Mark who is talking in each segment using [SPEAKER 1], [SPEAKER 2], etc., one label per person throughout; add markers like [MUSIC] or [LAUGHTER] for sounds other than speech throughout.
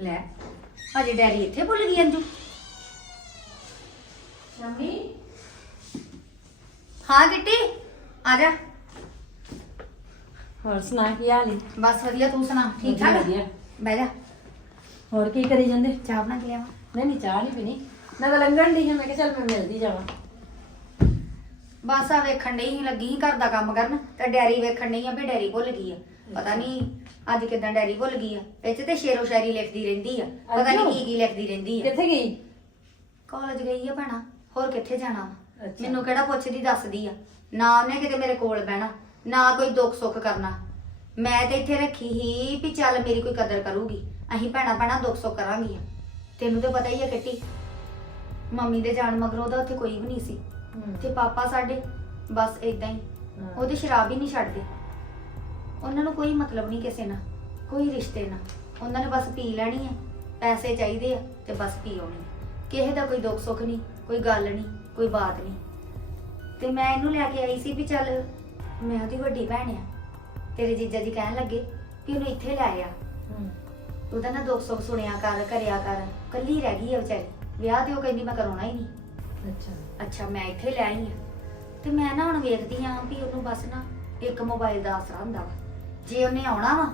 [SPEAKER 1] ਲੈ ਅਜੇ ਡੈਡੀ ਇੱਥੇ ਭੁੱਲ ਗਈ ਅੰਜੂ।
[SPEAKER 2] ਸ਼ਮੀ
[SPEAKER 1] ਹਾਂ ਕਿੱਟੀ ਆ ਜਾ।
[SPEAKER 2] ਹੋਰ ਸੁਣਾ ਕੀ ਹਾਲ ਹੈ
[SPEAKER 1] ਬਸ ਵਧੀਆ ਤੂੰ ਸੁਣਾ ਠੀਕ
[SPEAKER 2] ਵਧੀਆ,
[SPEAKER 1] ਠਾਕ?
[SPEAKER 2] ਵਧੀਆ।
[SPEAKER 1] ਬਹਿ ਜਾ।
[SPEAKER 2] ਹੋਰ ਕੀ ਕਰੀ ਜਾਂਦੇ?
[SPEAKER 1] ਚਾਹ ਬਣਾ ਕੇ ਲਿਆਵਾਂ।
[SPEAKER 2] ਨਹੀਂ ਨਹੀਂ ਚਾਹ ਨਹੀਂ ਪੀਣੀ। ਮੈਂ ਤਾਂ ਲੰਘਣ ਦੀ ਹਾਂ ਮੈਂ ਕਿਹਾ ਚੱਲ ਮੈਂ ਮਿਲਦੀ ਜਾਵਾਂ।
[SPEAKER 1] ਬਸ ਆ ਵੇਖਣ ਡਈ ਲੱਗੀ ਸੀ ਘਰ ਦਾ ਕੰਮ ਕਰਨ ਤੇ ਡੈਰੀ ਵੇਖਣ ਡਈ ਆ ਵੀ ਡੈਰੀ ਭੁੱਲ ਗਈ ਆ। ਪਤਾ ਨਹੀਂ ਅੱਜ ਕਿਦਾਂ ਡੈਰੀ ਭੁੱਲ ਗਈ ਆ? ਵਿੱਚ ਤੇ ਸ਼ੇਰੋ ਸ਼ਾਇਰੀ ਲਿਖਦੀ ਰਹਿੰਦੀ ਆ। ਪਤਾ ਨਹੀਂ। ਕੀ ਕੀ ਲਿਖਦੀ ਰਹਿੰਦੀ ਆ।
[SPEAKER 2] ਕਿੱਥੇ ਗਈ?
[SPEAKER 1] ਕਾਲਜ ਗਈ ਆ ਭੈਣਾ। ਹੋਰ ਕਿੱਥੇ ਜਾਣਾ ਵਾ?
[SPEAKER 2] ਅੱਛਾ।
[SPEAKER 1] ਮੈਨੂੰ ਕਿਹੜਾ ਪੁੱਛਦੀ ਦੱਸਦੀ ਆ। ਨਾ ਉਹਨੇ ਕਿਤੇ ਮੇਰੇ ਕੋਲ ਬਹਿਣਾ ਨਾ ਕੋਈ ਦੁੱਖ ਸੁੱਖ ਕਰਨਾ। ਮੈਂ ਤੇ ਇੱਥੇ ਰੱਖੀ ਹੀ ਵੀ ਚੱਲ ਮੇਰੀ ਕੋਈ ਕਦਰ ਕਰੂਗੀ। ਅਸੀਂ ਭੈਣਾ ਭੈਣਾ ਦੁੱਖ ਸੁੱਖ ਕਰਾਂਗੀਆਂ ਤੈਨੂੰ ਤੇ ਪਤਾ ਹੀ ਆ ਕਿੱਟੀ ਮੰਮੀ ਦੇ ਜਾਣ ਮਗਰੋਂ ਉਹਦਾ ਉੱਥੇ ਕੋਈ ਵੀ ਨਹੀਂ ਸੀ। ਤੇ ਪਾਪਾ ਸਾਡੇ ਬਸ ਇਦਾਂ ਹੀ।
[SPEAKER 2] ਹਾਂ।
[SPEAKER 1] ਉਹਦੇ ਸ਼ਰਾਬ ਹੀ ਨਹੀਂ ਛੱਡਦੇ। ਉਹਨਾਂ ਨੂੰ ਕੋਈ ਮਤਲਬ ਨਹੀਂ ਕਿਸੇ ਨਾਲ ਕੋਈ ਰਿਸ਼ਤੇ ਨਾਲ। ਉਹਨਾਂ ਨੇ ਬਸ ਪੀ ਲੈਣੀ ਹੈ ਪੈਸੇ ਚਾਹੀਦੇ ਆ ਤੇ ਬਸ ਪੀ ਆਉਣੀ ਹੈ। ਕਿਸੇ ਦਾ ਕੋਈ ਦੁੱਖ ਸੁੱਖ ਨਹੀਂ ਕੋਈ ਗੱਲ ਨਹੀਂ ਕੋਈ ਬਾਤ ਨਹੀਂ। ਤੇ ਮੈਂ ਇਹਨੂੰ ਲੈ ਕੇ ਆਈ ਸੀ ਵੀ ਚੱਲ ਮੈਂ ਉਹਦੀ ਵੱਡੀ ਭੈਣ ਆ। ਤੇਰੇ ਜੀਜਾ ਜੀ ਕਹਿਣ ਲੱਗੇ ਵੀ ਉਹਨੂੰ ਇੱਥੇ ਲੈ ਆ। ਉਹਦਾ ਨਾ ਦੁੱਖ ਸੁੱਖ ਸੁਣਿਆ ਕਰ ਕਰਿਆ ਕਰ। ਕੱਲੀ ਰਹਿ ਗਈ ਆ ਵਿਚਾਰੀ। ਵਿਆਹ ਤੇ ਉਹ ਕਹਿੰਦੀ ਮੈਂ ਕਰਾਉਣਾ ਹੀ ਨਹੀਂ।
[SPEAKER 2] ਅੱਛਾ।
[SPEAKER 1] ਅੱਛਾ ਮੈਂ ਇੱਥੇ ਲੈ ਆਈ ਆ। ਤੇ ਮੈਂ ਨਾ ਹੁਣ ਵੇਖਦੀ ਆ ਵੀ ਉਹਨੂੰ ਬਸ ਨਾ ਇੱਕ ਮੋਬਾਈਲ ਦਾ ਆਸਰਾ ਹੁੰਦਾ ਵਾ। ਜੇ ਉਹਨੇ ਆਉਣਾ ਵਾ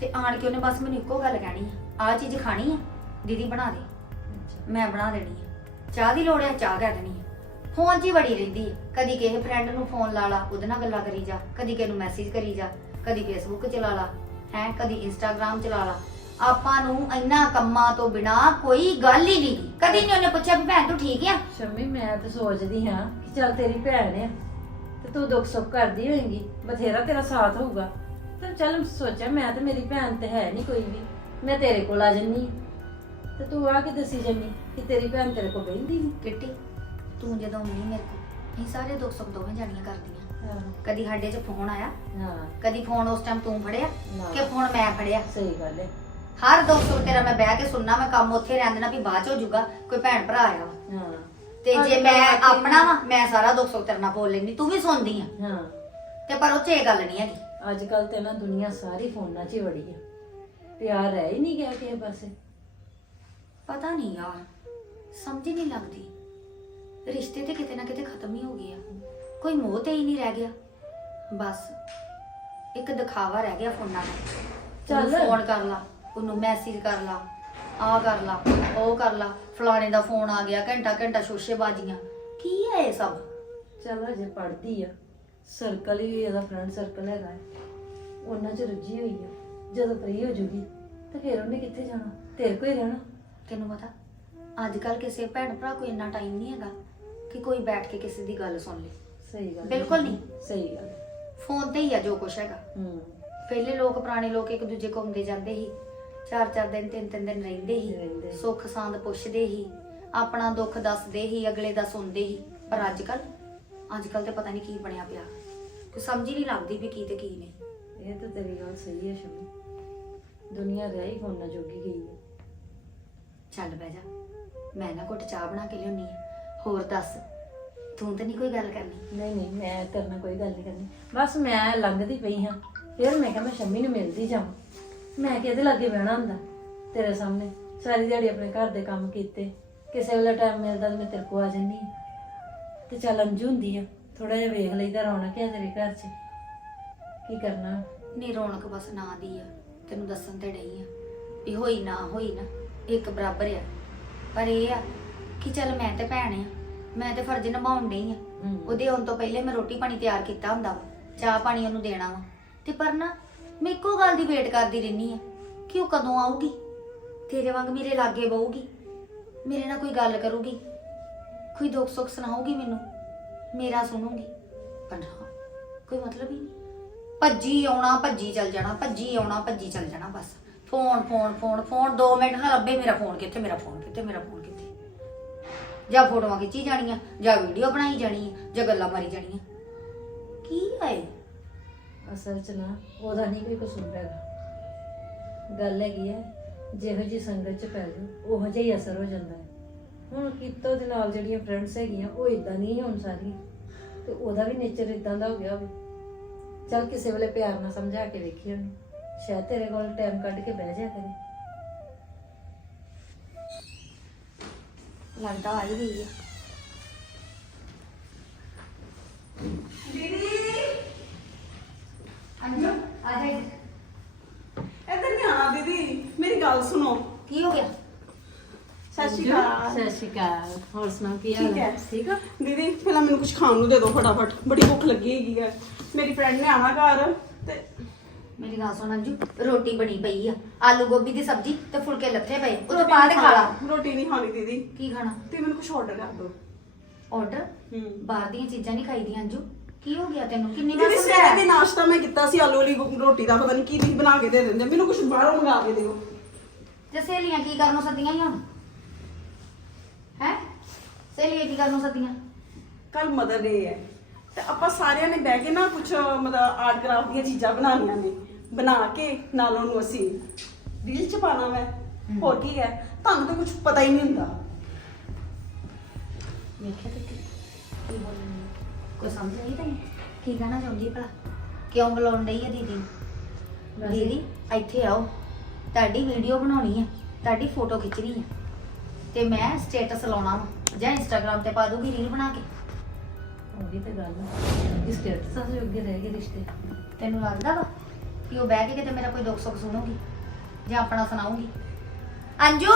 [SPEAKER 1] ਤੇ ਆਣ ਕੇ ਉਹਨੇ ਬਸ ਮੈਨੂੰ ਇੱਕੋ ਗੱਲ ਕਹਿਣੀ ਆ ਆਹ ਚੀਜ਼ ਖਾਣੀ ਆ ਦੀਦੀ ਬਣਾ ਦੇ। ਮੈਂ ਬਣਾ ਦੇਣੀ ਆ। ਚਾਹ ਦੀ ਲੋੜ ਆ ਚਾਹ ਕਹਿ ਦੇਣੀ ਆ। ਫੋਨ 'ਚ ਹੀ ਵੜੀ ਰਹਿੰਦੀ ਆ। ਕਦੀ ਕਿਸੇ ਫਰੈਂਡ ਨੂੰ ਫੋਨ ਲਾ ਲਾ ਉਹਦੇ ਨਾਲ ਗੱਲਾਂ ਕਰੀ ਜਾ। ਕਦੀ ਕਿਸੇ ਨੂੰ ਮੈਸੇਜ ਕਰੀ ਜਾ ਕਦੀ ਫੇਸਬੁੱਕ ਚਲਾ ਲਾ ਹੈ ਕਦੀ ਇੰਸਟਾਗ੍ਰam ਚਲਾ ਲਾ। ਆਪਾਂ ਨੂੰ ਇੰਨਾ ਕੰਮਾਂ ਤੋਂ ਬਿਨਾ ਕੋਈ ਗੱਲ ਹੀ ਨਹੀਂ। ਕਦੀ ਨਹੀਂ ਉਹਨੇ ਪੁੱਛਿਆ ਵੀ ਭੈਣ ਤੂੰ ਠੀਕ ਆ?
[SPEAKER 2] ਸ਼ਮੀ ਮੈਂ ਤਾਂ ਸੋਚਦੀ ਹਾਂ ਕਿ ਚੱਲ ਤੇਰੀ ਭੈਣ ਆ ਤੇ ਤੂੰ ਦੁੱਖ ਸੁੱਖ ਕਰਦੀ ਹੋਏਂਗੀ ਬਥੇਰਾ ਤੇਰਾ ਸਾਥ ਹੋਊਗਾ। ਤੇ ਚੱਲ ਸੋਚਿਆ ਮੈਂ ਤੇ ਮੇਰੀ ਭੈਣ ਤੇ ਹੈ ਨਹੀਂ ਕੋਈ ਵੀ। ਮੈਂ ਤੇਰੇ ਕੋਲ ਆ ਜੰਨੀ ਤੇ ਤੂੰ ਆ ਕੇ ਦੱਸੀ ਜੰਨੀ ਕਿ ਤੇਰੀ ਭੈਣ ਤੇਰੇ ਕੋਲ ਬਹਿੰਦੀ ਨਹੀਂ
[SPEAKER 1] ਕਿੱਟੀ ਤੂੰ ਜਦੋਂ ਆਉਣੀ ਮੇਰੇ ਕੋਲ ਅਸੀਂ ਸਾਰੇ ਦੁੱਖ ਸੁੱਖ ਦੋਵੇਂ ਜਾਣੀਆਂ ਕਰਦੀਆਂ।
[SPEAKER 2] ਹਾਂ।
[SPEAKER 1] ਕਦੀ ਸਾਡੇ 'ਚ ਫੋਨ ਆਇਆ
[SPEAKER 2] ਹਾਂ।
[SPEAKER 1] ਕਦੀ ਫੋਨ ਉਸ ਟਾਈਮ ਤੂੰ ਫੜਿਆ
[SPEAKER 2] ਨਾ।
[SPEAKER 1] ਕਿ ਫੋਨ ਮੈਂ ਫੜਿਆ?
[SPEAKER 2] ਸਹੀ ਗੱਲ ਹੈ
[SPEAKER 1] ਹਰ ਦੁੱਖ ਸੁੱਖ ਤੇਰਾ ਮੈਂ ਬਹਿ ਕੇ ਸੁਣਨਾ ਮੈਂ ਕੰਮ ਉੱਥੇ ਰਹਿਣ ਦੇਣਾ ਵੀ ਬਾਅਦ ਚ ਹੋ ਜਾਊਗਾ ਕੋਈ ਭੈਣ ਭਰਾ ਆਇਆ ਵਾ।
[SPEAKER 2] ਹਾਂ।
[SPEAKER 1] ਤੇ
[SPEAKER 2] ਹਾਂ,
[SPEAKER 1] ਜੇ ਮੈਂ ਆਪਣਾ ਵਾ ਮੈਂ ਸਾਰਾ ਦੁੱਖ ਸੁੱਖ ਤੇਰੇ ਨਾਲ ਬੋਲ ਲੈਂਦੀ ਤੂੰ ਵੀ ਸੁਣਦੀ ਆ।
[SPEAKER 2] ਹਾਂ।
[SPEAKER 1] ਤੇ ਪਰ ਉਹ 'ਚ ਇਹ ਗੱਲ ਨਹੀਂ ਹੈਗੀ।
[SPEAKER 2] ਅੱਜ ਕੱਲ ਤੇ ਨਾ ਦੁਨੀਆ ਸਾਰੀ ਫੋਨਾਂ 'ਚ ਹੀ ਵੜੀ ਆ। ਪਿਆਰ ਰਹਿ ਹੀ ਨਹੀਂ ਗਿਆ ਕਿਸੇ ਪਾਸੇ।
[SPEAKER 1] ਪਤਾ ਨਹੀਂ ਯਾਰ ਸਮਝ ਹੀ ਨਹੀਂ ਲੱਗਦੀ। ਰਿਸ਼ਤੇ ਤੇ ਕਿਤੇ ਨਾ ਕਿਤੇ ਖਤਮ ਹੀ ਹੋ ਗਏ ਆ। ਕੋਈ ਮੋਹ ਤੇ ਹੀ ਨਹੀਂ ਰਹਿ ਗਿਆ। ਬਸ ਇੱਕ ਦਿਖਾਵਾ ਰਹਿ ਗਿਆ ਫੋਨਾਂ ਦਾ। ਚੱਲ
[SPEAKER 2] ਚੱਲ।
[SPEAKER 1] ਫੋਨ ਕਰ ਲਾ ਉਹਨੂੰ ਮੈਸੇਜ ਕਰ ਲਾ ਆ ਕਰ ਲਾ ਉਹ ਕਰ ਲਾ। ਫਲਾਣੇ ਦਾ ਫੋਨ ਆ ਗਿਆ ਘੰਟਾ ਘੰਟਾ ਸ਼ੋਸ਼ੇ ਬਾਜੀਆਂ ਕੀ ਹੈ ਇਹ ਸਭ?
[SPEAKER 2] ਚੱਲ ਹਜੇ ਪੜਦੀ ਆ। ਸਰਕਲ ਹੀ ਇਹਦਾ ਫਰੈਂਡ ਸਰਕਲ ਹੈਗਾ ਹੈ। ਉਹਨਾਂ 'ਚ ਰੁੱਝੀ ਹੋਈ ਆ। ਜਦੋਂ ਫ੍ਰੀ ਹੋ ਜੂਗੀ ਤੇ ਫਿਰ ਉਹਨੇ ਕਿੱਥੇ ਜਾਣਾ? ਤੇਰੇ ਕੋਲ ਹੀ ਰਹਿਣਾ।
[SPEAKER 1] ਤੈਨੂੰ ਪਤਾ ਅੱਜ ਕੱਲ ਕਿਸੇ ਭੈਣ ਭਰਾ ਕੋਈ ਇੰਨਾ ਟਾਈਮ ਨਹੀਂ ਹੈਗਾ ਕਿ ਕੋਈ ਬੈਠ ਕੇ ਕਿਸੇ ਦੀ ਗੱਲ ਸੁਣ ਲੇ।
[SPEAKER 2] ਸਹੀ ਗੱਲ ਹੈ।
[SPEAKER 1] ਬਿਲਕੁਲ ਨਹੀਂ।
[SPEAKER 2] ਸਹੀ ਗੱਲ ਹੈ।
[SPEAKER 1] ਫੋਨ ਤੇ ਹੀ ਆ ਜੋ ਕੁਛ ਹੈਗਾ।
[SPEAKER 2] ਹੂੰ।
[SPEAKER 1] ਪਹਿਲੇ ਲੋਕ ਪੁਰਾਣੇ ਲੋਕ ਇੱਕ ਦੂਜੇ ਕੋਲ ਆਉਂਦੇ ਜਾਂਦੇ ਸੀ। ਚਾਰ ਚਾਰ ਦਿਨ ਤਿੰਨ ਤਿੰਨ ਦਿਨ ਰਹਿੰਦੇ
[SPEAKER 2] ਰਹਿੰਦੇ
[SPEAKER 1] ਸੀ।
[SPEAKER 2] ਸੀ।
[SPEAKER 1] ਸੁੱਖ ਸਾਂਦ ਪੁੱਛਦੇ ਸੀ। ਆਪਣਾ ਦੁੱਖ ਦੱਸਦੇ ਸੀ ਅਗਲੇ ਦਾ ਸੁਣਦੇ ਸੀ। ਪਰ ਅੱਜ ਕੱਲ ਅੱਜ ਕੱਲ ਤੇ ਪਤਾ ਨਹੀਂ ਕੀ ਬਣਿਆ ਪਿਆ। ਕੋਈ ਸਮਝ ਹੀ ਨਹੀਂ ਲੱਗਦੀ ਵੀ ਕੀ ਤੇ ਕੀ ਨਹੀਂ।
[SPEAKER 2] ਇਹ ਤਾਂ ਤੇਰੀ ਗੱਲ ਸਹੀ ਹੈ ਸ਼ਮੀ। ਦੁਨੀਆ ਰਹਿ ਹੀ ਫੋਨਾਂ ਜੋਗੀ ਗਈ ਹੈ।
[SPEAKER 1] ਚੱਲ ਬਹਿ ਜਾ। ਮੈਂ ਨਾ ਘੁੱਟ ਚਾਹ ਬਣਾ ਕੇ ਲਿਆਉਣੀ ਹੋਰ ਦੱਸ ਤੂੰ ਤਾਂ ਨਹੀਂ ਕੋਈ ਗੱਲ ਕਰਨੀ?
[SPEAKER 2] ਨਹੀਂ ਨਹੀਂ ਮੈਂ ਤੇਰੇ ਨਾਲ ਕੋਈ ਗੱਲ ਨਹੀਂ ਕਰਨੀ। ਬਸ ਮੈਂ ਲੰਘਦੀ ਪਈ ਹਾਂ। ਫਿਰ ਮੈਂ ਕਿਹਾ ਮੈਂ ਸ਼ੰਮੀ ਨੂੰ ਮਿਲਦੀ ਜਾਵਾਂ। ਮੈਂ ਕਿਹਦੇ ਲਾਗੇ ਬਹਿਣਾ ਹੁੰਦਾ? ਤੇਰੇ ਸਾਹਮਣੇ। ਸਾਰੀ ਦਿਹਾੜੀ ਆਪਣੇ ਘਰ ਦੇ ਕੰਮ ਕੀਤੇ। ਕਿਸੇ ਵੇਲੇ ਟਾਈਮ ਮਿਲਦਾ ਤਾਂ ਮੈਂ ਤੇਰੇ ਕੋਲ ਆ ਜੰਨੀ ਤੇ ਚੱਲ ਅੰਜੂ ਹੁੰਦੀ ਆ। ਥੋੜਾ ਜਿਹਾ ਵੇਖ ਲਈਦਾ ਰੌਣਕ ਹੈ ਤੇਰੇ ਘਰ 'ਚ। ਕੀ ਕਰਨਾ?
[SPEAKER 1] ਨਹੀਂ ਰੌਣਕ ਬਸ ਨਾ ਦੀ ਆ। ਤੈਨੂੰ ਦੱਸਣ ਤੇ ਡਈ ਆ ਵੀ ਹੋਈ ਨਾ ਹੋਈ ਨਾ ਇੱਕ ਬਰਾਬਰ ਆ। ਪਰ ਇਹ ਆ ਕਿ ਚੱਲ ਮੈਂ ਤੇ ਭੈਣ ਆ ਮੈਂ ਤੇ ਫਰਜ਼ ਨਿਭਾਉਣ ਡਈ ਆ। ਉਹਦੇ ਆਉਣ ਤੋਂ ਪਹਿਲੇ ਮੈਂ ਰੋਟੀ ਪਾਣੀ ਤਿਆਰ ਕੀਤਾ ਹੁੰਦਾ ਵਾ ਚਾਹ ਪਾਣੀ ਉਹਨੂੰ ਦੇਣਾ ਵਾ। ਤੇ ਪਰ ਨਾ ਮੈਂ ਇੱਕੋ ਗੱਲ ਦੀ ਵੇਟ ਕਰਦੀ ਰਹਿਨੀ ਆ ਕਿ ਉਹ ਕਦੋਂ ਆਊਗੀ? ਤੇਰੇ ਵਾਂਗ ਮੇਰੇ ਲਾਗੇ ਬਹੂਗੀ। ਮੇਰੇ ਨਾਲ ਕੋਈ ਗੱਲ ਕਰੂਗੀ? ਕੋਈ ਦੁੱਖ ਸੁੱਖ ਸੁਣਾਉਗੀ ਮੈਨੂੰ? ਮੇਰਾ ਸੁਣੂਗੀ? ਪਰ ਹਾਂ ਕੋਈ ਮਤਲਬ ਹੀ ਨਹੀਂ। ਭੱਜੀ ਆਉਣਾ, ਭੱਜੀ ਚੱਲ ਜਾਣਾ, ਭੱਜੀ ਆਉਣਾ, ਭੱਜੀ ਚੱਲ ਜਾਣਾ ਬਸ। Phone phone phone phone 2 minute ਨਾਲ ਲੱਭੇ ਮੇਰਾ ਫੋਨ ਕਿੱਥੇ, ਮੇਰਾ ਫੋਨ ਕਿੱਥੇ, ਮੇਰਾ ਫੋਨ ਕਿੱਥੇ? ਜਾਂ ਫੋਟੋਆਂ ਖਿੱਚੀ ਜਾਣੀਆਂ, ਜਾਂ ਵੀਡੀਓ ਬਣਾਈ ਜਾਣੀ ਹੈ ਜਾਂ ਗੱਲਾਂ ਮਾਰੀ ਜਾਣੀਆਂ। ਕੀ ਹੈ ਇਹ?
[SPEAKER 2] ਅਸਲ 'ਚ ਨਾ, ਉਹਦਾ ਨਹੀਂ ਕੋਈ ਕਸੂਰ ਹੈਗਾ। ਗੱਲ ਹੈਗੀ ਹੈ ਜਿਹੋ ਜੀ ਸੰਗਤ 'ਚ ਪੈ ਜਾਓ, ਉਹੋ ਜਿਹਾ ਹੀ ਅਸਰ ਹੋ ਜਾਂਦਾ ਹੈ। ਹੁਣ ਕੀਤੋ ਦੇ ਨਾਲ ਜਿਹੜੀਆਂ ਫਰੈਂਡਸ ਹੈਗੀਆਂ ਉਹ ਇਦਾਂ ਨਹੀਂ ਹੁਣ ਸਾਰੀਆਂ। ਤੇ ਉਹਦਾ ਵੀ ਨੇਚਰ ਇਦਾਂ ਦਾ ਹੋ ਗਿਆ ਹੋਵੇ। ਚੱਲ ਕਿਸੇ ਵੇਲੇ ਪਿਆਰ ਨਾਲ ਸਮਝਾ ਕੇ ਵੇਖੀ ਉਹਨੂੰ। ਸ਼ਾਇਦ ਤੇਰੇ ਕੋਲ ਟਾਈਮ ਕੱਢ ਕੇ ਬਹਿ ਜਾ ਕਰੇ।
[SPEAKER 1] ਲੱਗਦਾ ਆ ਹੀ ਗਈ ਹੈ
[SPEAKER 3] ਦੀਦੀ
[SPEAKER 1] ਅੰਜੂ ਆ ਜਾ ਇੱਧਰ।
[SPEAKER 3] ਇੱਧਰ ਨਹੀਂ ਆਣਾ ਦੀਦੀ। ਮੇਰੀ ਗੱਲ ਸੁਣੋ।
[SPEAKER 1] ਕੀ ਹੋ ਗਿਆ?
[SPEAKER 3] ਸਤਿ ਸ਼੍ਰੀ ਅਕਾਲ।
[SPEAKER 2] ਸਤਿ ਸ਼੍ਰੀ ਅਕਾਲ। ਹੋਰ ਸੁਣਾ ਕੀ ਹਾਲ
[SPEAKER 3] ਠੀਕ ਹੈ।
[SPEAKER 2] ਠੀਕ ਆ
[SPEAKER 3] ਦੀਦੀ ਪਹਿਲਾਂ ਮੈਨੂੰ ਕੁਝ ਖਾਣ ਨੂੰ ਦੇ ਦਿਓ ਫਟਾਫਟ। ਬੜੀ ਭੁੱਖ ਲੱਗੀ ਹੈਗੀ ਹੈ। ਮੇਰੀ ਫਰੈਂਡ ਨੇ ਆਣਾ ਘਰ ਤੇ
[SPEAKER 1] ਮੇਰੀ ਗੱਲ ਸੁਣ ਅੰਜੂ ਰੋਟੀ ਬਣੀ ਪਈ ਆ। ਆਲੂ ਗੋਭੀ ਦੀ ਸਬਜ਼ੀ ਤੇ ਫੁਲਕੇ ਲੱਥੇ ਪਏ। ਉਹ ਤੋਂ ਬਾਅਦ ਖਾ ਲਾ।
[SPEAKER 3] ਰੋਟੀ ਨਹੀਂ ਖਾਣੀ ਦੀਦੀ।
[SPEAKER 1] ਕੀ ਖਾਣਾ?
[SPEAKER 3] ਤੇ ਮੈਨੂੰ ਕੁਝ ਆਰਡਰ ਕਰ ਦਿਓ।
[SPEAKER 1] ਆਰਡਰ
[SPEAKER 3] ਹੂੰ।
[SPEAKER 1] ਬਾਹਰ ਦੀਆਂ ਚੀਜ਼ਾਂ ਨਹੀਂ ਖਾਈਦੀਆਂ ਅੰਜੂ। ਕੀ ਹੋ ਗਿਆ ਤੈਨੂੰ? ਕਿੰਨੀ ਵਾਰ
[SPEAKER 3] ਨਾਸ਼ਤਾ ਮੈਂ ਕੀਤਾ ਸੀ ਆਲੂ ਵਾਲੀ ਗੋ- ਰੋਟੀ ਦਾ ਪਤਾ ਨਹੀਂ ਕੀ ਨਹੀਂ ਬਣਾ ਕੇ ਦੇ ਦਿੰਦੇ ਮੈਨੂੰ ਕੁਝ ਬਾਹਰੋਂ ਮੰਗਾ ਕੇ ਦਿਓ।
[SPEAKER 1] ਤੇ ਸਹੇਲੀਆਂ ਕੀ ਕਰਨ ਸੱਦੀਆਂ ਹੀ ਹੁਣ? ਹੈ? ਸਹੇਲੀਆਂ ਕੀ ਕਰਨ ਨੂੰ ਸੱਦੀਆਂ?
[SPEAKER 3] ਕੱਲ ਮਦਰ ਡੇ ਹੈ। ਤੇ ਆਪਾਂ ਸਾਰਿਆਂ ਨੇ ਬਹਿ ਕੇ ਨਾ ਕੁਝ ਮਤਲਬ ਆਰਟ ਕਰਾਫਟ ਦੀਆਂ ਚੀਜ਼ਾਂ ਬਣਾਉਣੀਆਂ ਨੇ। ਬਣਾ ਕੇ ਨਾਲ ਉਹਨੂੰ ਅਸੀਂ ਰੀਲ ਚ ਪਾਣਾ ਮੈਂ ਹੋਰ ਕੀ ਹੈ? ਤੁਹਾਨੂੰ ਤਾਂ ਕੁਝ ਪਤਾ ਹੀ ਨਹੀਂ ਹੁੰਦਾ।
[SPEAKER 1] ਵੇਖਿਆ ਤੇ ਕੀ ਕੀ ਬੋਲਣੀ ਕੋਈ ਸਮਝ ਆਈ ਤੈਨੂੰ? ਕੀ ਕਹਿਣਾ ਚਾਹੁੰਦੀ ਭਲਾ? ਕਿਉਂ ਬੁਲਾਉਣ ਡਈ ਹੈ ਦੀਦੀ? ਨੂੰ? ਦੀਦੀ ਇੱਥੇ ਆਓ। ਤੁਹਾਡੀ ਵੀਡੀਓ ਬਣਾਉਣੀ ਹੈ। ਤੁਹਾਡੀ ਫੋਟੋ ਖਿੱਚਣੀ ਹੈ। ਤੇ ਮੈਂ ਸਟੇਟਸ ਲਾਉਣਾ ਵਾ ਜਾਂ ਇੰਸਟਾਗ੍ਰam ਤੇ ਪਾ ਦੂੰਗੀ ਰੀਲ ਬਣਾ ਕੇ।
[SPEAKER 2] ਉਹਦੀ ਤੇ ਗੱਲ ਆ। ਇਸ ਸਟੇਟਸ ਦੇ ਅੱਗੇ ਰਹਿ ਗਏ ਰਿਸ਼ਤੇ।
[SPEAKER 1] ਤੈਨੂੰ ਲੱਗਦਾ ਵਾ ਕਿ ਉਹ ਬਹਿ ਕੇ ਕਿਤੇ ਮੇਰਾ ਕੋਈ ਦੁੱਖ ਸੁੱਖ ਸੁਣੂਗੀ ਜਾਂ ਆਪਣਾ ਸੁਣਾਉਂਗੀ ਅੰਜੂ!